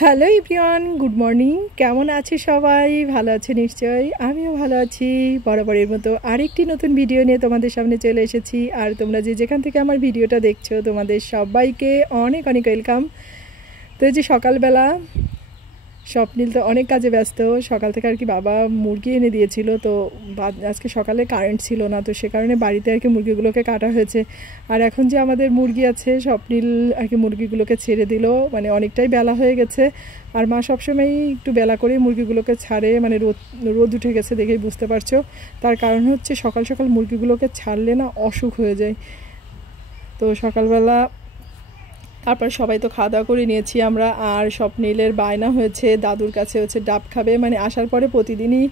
Hello everyone, good morning. কেমন আছে সবাই? ভালো আছে নিশ্চয়ই। আমিও ভালো আছি। বরাবরের মতো আরেকটি নতুন ভিডিও নিয়ে তোমাদের সামনে চলে এসেছি। আর তোমরা যেখান থেকে আমার ভিডিওটা দেখছো তোমাদের সবাইকে অনেক অনেক ওয়েলকাম। তো এই যে সকালবেলা স্বপ্নিল তো অনেক কাজে ব্যস্ত। সকাল থেকে আর কি বাবা মুরগি এনে দিয়েছিল, তো আজকে সকালে কারেন্ট ছিল না, তো সে কারণে বাড়িতে আর কি মুরগিগুলোকে কাটা হয়েছে। আর এখন যে আমাদের মুরগি আছে, স্বপ্নিল আর কি মুরগিগুলোকে ছেড়ে দিল, মানে অনেকটাই বেলা হয়ে গেছে। আর মা সবসময়ই একটু বেলা করে মুরগিগুলোকে ছাড়ে, মানে রোদ উঠে গেছে দেখেই বুঝতে পারছো। তার কারণ হচ্ছে সকাল সকাল মুরগিগুলোকে ছাড়লে না অসুখ হয়ে যায়। তো সকালবেলা তারপর সবাই তো খাওয়া দাওয়া করে নিয়েছি আমরা। আর স্বপ্নিলের বায়না হয়েছে দাদুর কাছে হচ্ছে ডাব খাবে, মানে আসার পরে প্রতিদিনই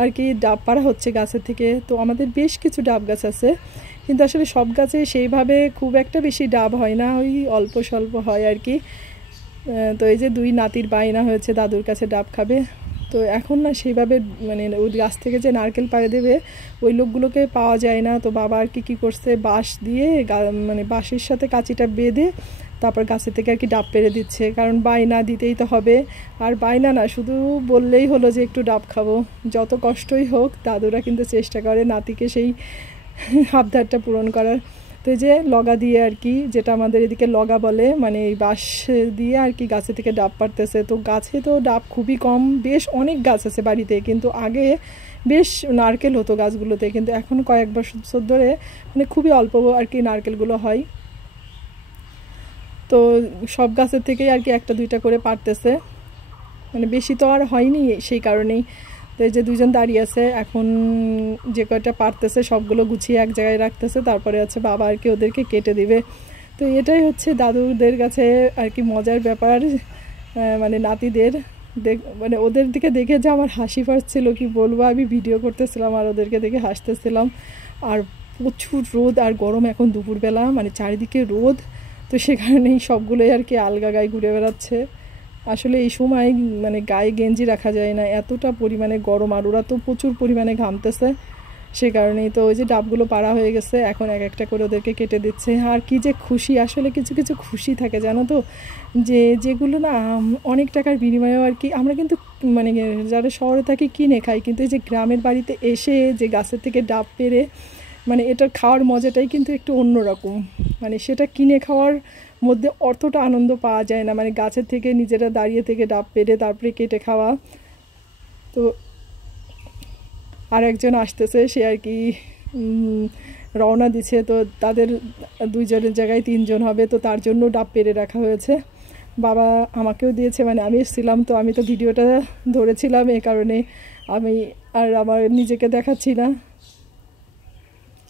আর কি ডাব পাড়া হচ্ছে গাছের থেকে। তো আমাদের বেশ কিছু ডাব গাছ আছে, কিন্তু আসলে সব গাছে সেইভাবে খুব একটা বেশি ডাব হয় না, ওই অল্প স্বল্প হয় আর কি। তো এই যে দুই নাতির বায়না হয়েছে দাদুর কাছে ডাব খাবে। তো এখন না সেইভাবে মানে ওই গাছ থেকে যে নারকেল পাড়ে দেবে ওই লোকগুলোকে পাওয়া যায় না। তো বাবা আর কি করছে, বাঁশ দিয়ে মানে বাঁশের সাথে কাঁচিটা বেঁধে তারপর গাছের থেকে আর কি ডাব পেড়ে দিচ্ছে, কারণ বায়না দিতেই তো হবে। আর বায়না না শুধু বললেই হলো যে একটু ডাব খাবো, যত কষ্টই হোক দাদুরা কিন্তু চেষ্টা করে নাতিকে সেই আবদারটা পূরণ করার। তো যে লগা দিয়ে আর কি, যেটা আমাদের এদিকে লগা বলে, মানে এই বাঁশ দিয়ে আর কি গাছে থেকে ডাব পাড়তেছে। তো গাছে তো ডাব খুবই কম, বেশ অনেক গাছ আছে বাড়িতে, কিন্তু আগে বেশ নারকেল হতো গাছগুলোতে, কিন্তু এখন কয়েক বছর ধরে মানে খুবই অল্প আর কি নারকেলগুলো হয়। তো সব গাছের থেকেই আর কি একটা দুইটা করে পারতেছে, মানে বেশি তো আর হয়নি সেই কারণেই। তো এই যে দুইজন দাঁড়িয়ে আছে, এখন যে কয়টা পারতেছে সবগুলো গুছিয়ে এক জায়গায় রাখতেছে, তারপরে আছে বাবা আর কি ওদেরকে কেটে দিবে। তো এটাই হচ্ছে দাদুদের কাছে আর কি মজার ব্যাপার, মানে নাতিদের মানে ওদের দিকে দেখে যে আমার হাসি পাচ্ছিল কি বলবো। আমি ভিডিও করতেছিলাম আর ওদেরকে দেখে হাসতেছিলাম। আর প্রচুর রোদ আর গরম এখন দুপুরবেলা, মানে চারিদিকে রোদ। তো সে কারণেই সবগুলোই আর কি আলগা গায়ে ঘুরে বেড়াচ্ছে। আসলে এই সময় মানে গায়ে গেঞ্জি রাখা যায় না, এতটা পরিমাণে গরম। আর ওরা তো প্রচুর পরিমাণে ঘামতেছে, সে কারণেই। তো ওই যে ডাবগুলো পাড়া হয়ে গেছে, এখন এক একটা করে ওদেরকে কেটে দিচ্ছে। আর কি যে খুশি, আসলে কিছু কিছু খুশি থাকে জানো তো, যেগুলো না অনেক টাকার বিনিময়েও আর কি আমরা কিন্তু মানে যারা শহরে থাকি কিনে খাই, কিন্তু এই যে গ্রামের বাড়িতে এসে যে গাছের থেকে ডাব পেড়ে মানে এটার খাওয়ার মজাটাই কিন্তু একটু অন্যরকম। মানে সেটা কিনে খাওয়ার মধ্যে অতটা আনন্দ পাওয়া যায় না, মানে গাছের থেকে নিজেরা দাঁড়িয়ে থেকে ডাব পেড়ে তারপরে কেটে খাওয়া। তো আর একজন আসতেছে, সে আর কি রওনা দিচ্ছে। তো তাদের দুইজনের জায়গায় তিনজন হবে, তো তার জন্য ডাব পেড়ে রাখা হয়েছে। বাবা আমাকেও দিয়েছে, মানে আমি এসেছিলাম তো আমি তো ভিডিওটা ধরেছিলাম, এই কারণে আমি আর আমার নিজেকে দেখাচ্ছি না।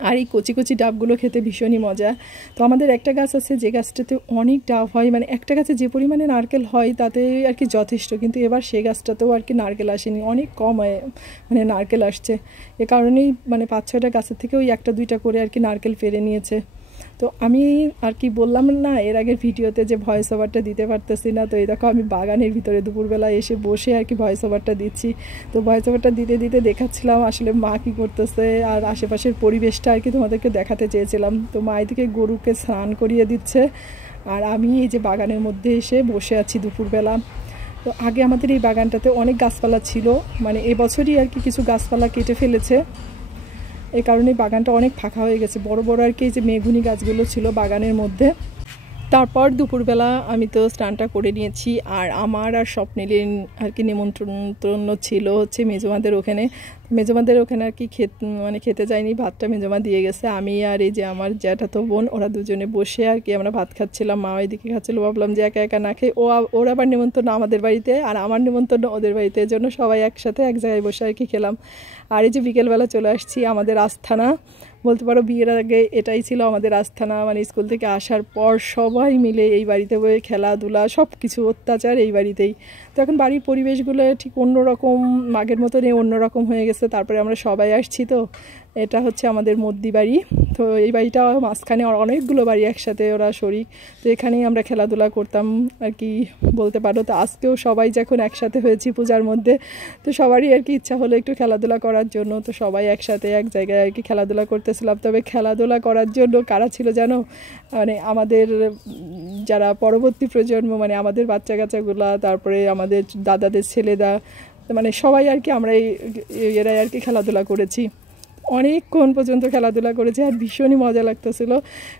আর এই কচি কচি ডাবগুলো খেতে ভীষণই মজা। তো আমাদের একটা গাছ আছে যে গাছটাতে অনেক ডাব হয়, মানে একটা গাছে যে পরিমাণে নারকেল হয় তাতে আর কি যথেষ্ট, কিন্তু এবার সেই গাছটাতেও আর কি নারকেল আসেনি, অনেক কম মানে নারকেল আসছে। এ কারণেই মানে 5-6টা গাছের থেকে ওই একটা দুইটা করে আর কি নারকেল পেরে নিয়েছে। তো আমি আর কি বললাম না এর আগের ভিডিওতে যে ভয়েস ওভারটা দিতে পারতেছি না, তো এই দেখো আমি বাগানের ভিতরে দুপুরবেলা এসে বসে আর কি ভয়েস ওভারটা দিচ্ছি। তো ভয়েস ওভারটা দিতে দিতে দেখাচ্ছিলাম আসলে মা কী করতেছে আর আশেপাশের পরিবেশটা আর কি তোমাদেরকে দেখাতে চেয়েছিলাম। তো মা এদিকে গরুকে স্নান করিয়ে দিচ্ছে, আর আমি এই যে বাগানের মধ্যে এসে বসে আছি দুপুরবেলা। তো আগে আমাদের এই বাগানটাতে অনেক গাছপালা ছিল, মানে এবছরই আর কি কিছু গাছপালা কেটে ফেলেছে, এই কারণে বাগানটা অনেক ফাঁকা হয়ে গেছে। বড় বড় আর কি যে মেঘুনি গাছগুলো ছিল বাগানের মধ্যে। তারপর দুপুরবেলা আমি তো স্নানটা করে নিয়েছি, আর আমার আর স্বপ্নিলের আর কি নিমন্ত্রণ ছিল হচ্ছে মেজমাদের ওখানে। মেজমাদের ওখানে আর কি মানে খেতে যায়নি, ভাতটা মেজমা দিয়ে গেছে। আমি আর এই যে আমার জ্যাঠাতো বোন ওরা দুজনে বসে আর কি আমরা ভাত খাচ্ছিলাম, মা ওইদিকে খাচ্ছিলো। ভাবলাম যে একা একা না খেয়ে ওর আবার নিমন্ত্রণ আমাদের বাড়িতে আর আমার নিমন্ত্রণ ওদের বাড়িতে, এর জন্য সবাই একসাথে এক জায়গায় বসে আর কি খেলাম। আর এই যে বিকেলবেলা চলে আসছি আমাদের আস্থানা, বলতে পারো বিয়ের আগে এটাই ছিল আমাদের আস্থানা। মানে স্কুল থেকে আসার পর সবাই মিলে এই বাড়িতে বসে খেলাধুলা সব কিছু অত্যাচার এই বাড়িতেই। তো এখন বাড়ির পরিবেশগুলো ঠিক অন্যরকম, আগের মতনই অন্যরকম হয়ে গেছে। তারপরে আমরা সবাই আসছি, তো এটা হচ্ছে আমাদের মদ্দি বাড়ি। তো এই বাড়িটা মাঝখানে অনেকগুলো বাড়ি একসাথে ওরা শরিক, তো এখানেই আমরা খেলাধুলা করতাম আর কি বলতে পারো। তো আজকেও সবাই যখন একসাথে হয়েছি পূজার মধ্যে, তো সবারই আর কি ইচ্ছা হলো একটু খেলাধুলা করার জন্য। তো সবাই একসাথে এক জায়গায় আর কি খেলাধুলা করতেছিলাম। তবে খেলাধুলা করার জন্য কারা ছিল জানো, মানে আমাদের যারা পরবর্তী প্রজন্ম মানে আমাদের বাচ্চা কাচ্চাগুলা, তারপরে আমাদের দাদাদের ছেলেরা, মানে সবাই আর কি আমরা এরাই আর কি খেলাধুলা করেছি, অনেকক্ষণ পর্যন্ত খেলাধুলা করেছি। আর ভীষণই মজা লাগতেছিল,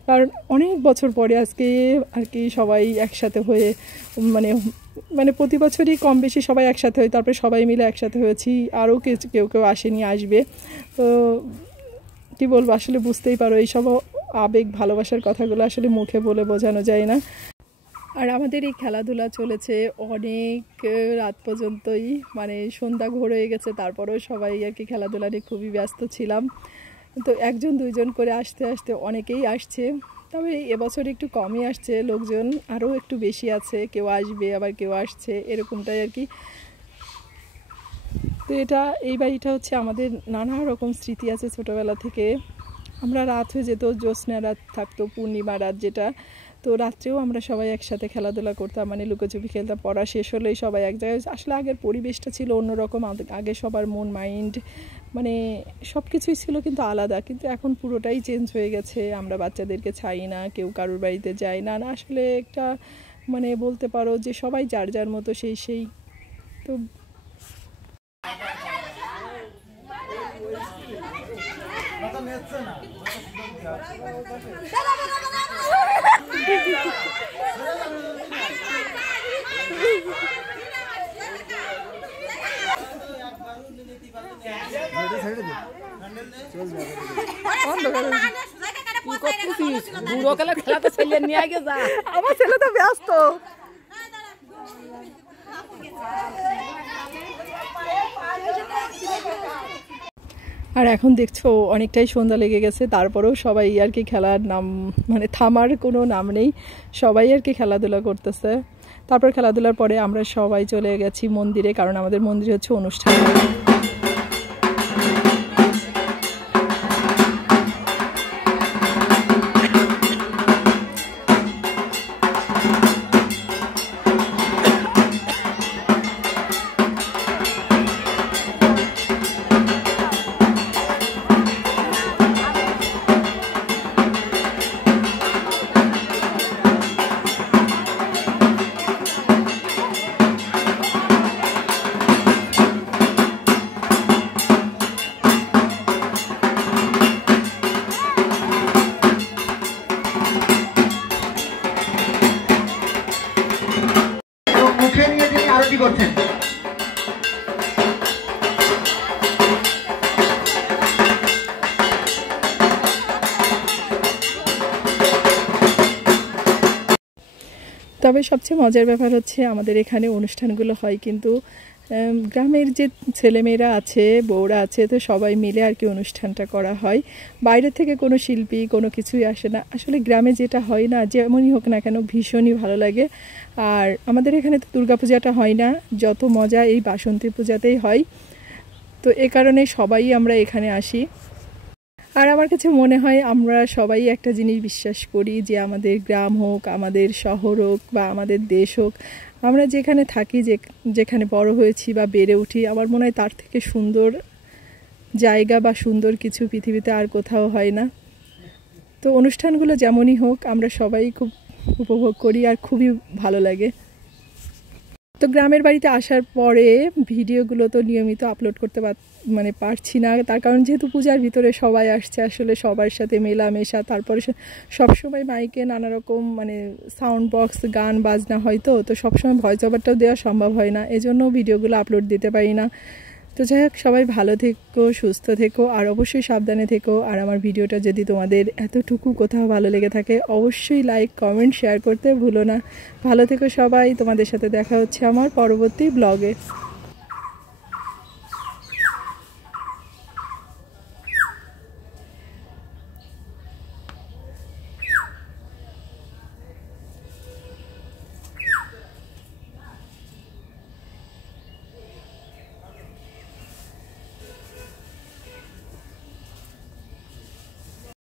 কারণ অনেক বছর পরে আজকে আর কি সবাই একসাথে হয়ে মানে মানে প্রতি বছরই কম বেশি সবাই একসাথে হয়, তারপরে সবাই মিলে একসাথে হয়েছি। আরও কেউ কেউ আসেনি, আসবে। তো কী বলবো, আসলে বুঝতেই পারো এইসব আবেগ ভালোবাসার কথাগুলো আসলে মুখে বলে বোঝানো যায় না। আর আমাদের এই খেলাধুলা চলেছে অনেক রাত পর্যন্তই, মানে সন্ধ্যা ঘোর হয়ে গেছে, তারপরেও সবাই আর কি খেলাধুলা নিয়ে খুবই ব্যস্ত ছিলাম। তো একজন দুইজন করে আসতে আসতে অনেকেই আসছে, তবে এবছর একটু কমই আসছে লোকজন, আরও একটু বেশি আছে, কেউ আসবে আবার কেউ আসছে, এরকমটাই আর কি। তো এই বাড়িটা হচ্ছে আমাদের নানা রকম স্মৃতি আছে ছোটোবেলা থেকে। আমরা রাত হয়ে যেত, জ্যোৎস্না রাত থাকতো, পূর্ণিমা রাত যেটা, তো রাত্রেও আমরা সবাই একসাথে খেলাধুলা করতাম, মানে লুকোচুপি খেলতাম। পড়া শেষ হলেই সবাই এক জায়গায়, আসলে আগের পরিবেশটা ছিল অন্যরকম, আগে সবার মন মাইন্ড মানে সব কিছুই ছিল কিন্তু আলাদা, কিন্তু এখন পুরোটাই চেঞ্জ হয়ে গেছে। আমরা বাচ্চাদেরকে ছাই না, কেউ কারোর বাড়িতে যায় না, আসলে একটা মানে বলতে পারো যে সবাই যার যার মতো সেই তো আমার ছেলে তো ব্যস্ত। আর এখন দেখছো অনেকটাই সন্ধ্যা লেগে গেছে, তারপরেও সবাই আর কি খেলার নাম মানে থামার কোনো নাম নেই, সবাই আর কি খেলাধুলা করতেছে। তারপর খেলাধুলার পরে আমরা সবাই চলে গেছি মন্দিরে, কারণ আমাদের মন্দিরে হচ্ছে অনুষ্ঠান। করছেন। তবে সবচেয়ে মজার ব্যাপার হচ্ছে আমাদের এখানে অনুষ্ঠানগুলো হয় কিন্তু গ্রামের যে ছেলেমেয়েরা আছে, বউরা আছে, তো সবাই মিলে আর কি অনুষ্ঠানটা করা হয়। বাইরে থেকে কোনো শিল্পী কোনো কিছুই আসে না। আসলে গ্রামে যেটা হয় না, যেমনই হোক না কেন ভীষণই ভালো লাগে। আর আমাদের এখানে তো দুর্গাপূজাটা হয় না, যত মজা এই বাসন্তী পূজাতেই হয়। তো এ কারণে সবাই আমরা এখানে আসি। আর আমার কাছে মনে হয় আমরা সবাই একটা জিনিস বিশ্বাস করি যে আমাদের গ্রাম হোক, আমাদের শহর হোক বা আমাদের দেশ হোক, আমরা যেখানে থাকি, যেখানে বড় হয়েছি বা বেড়ে উঠি, আমার মনে হয় তার থেকে সুন্দর জায়গা বা সুন্দর কিছু পৃথিবীতে আর কোথাও হয় না। তো অনুষ্ঠানগুলো যেমনই হোক আমরা সবাই খুব উপভোগ করি আর খুবই ভালো লাগে। তো গ্রামের বাড়িতে আসার পরে ভিডিওগুলো তো নিয়মিত আপলোড করতে পারছি না, তার কারণ যেহেতু পূজার ভিতরে সবাই আসছে, আসলে সবার সাথে মেলামেশা, তারপরে সবসময় মাইকে নানা রকম সাউন্ড বক্স গান বাজনা হয়তো, তো সবসময় ভয়েস ওভারটাও দেওয়া সম্ভব হয় না, এজন্য ভিডিওগুলো আপলোড দিতে পারি না। তো যাই হোক, সবাই ভালো থেকো, সুস্থ থেকো, আর অবশ্যই সাবধানে থেকো। আর আমার ভিডিওটা যদি তোমাদের এতটুকু কোথাও ভালো লেগে থাকে অবশ্যই লাইক কমেন্ট শেয়ার করতে ভুলো না। ভালো থেকো সবাই, তোমাদের সাথে দেখা হচ্ছে আমার পরবর্তী ব্লগে।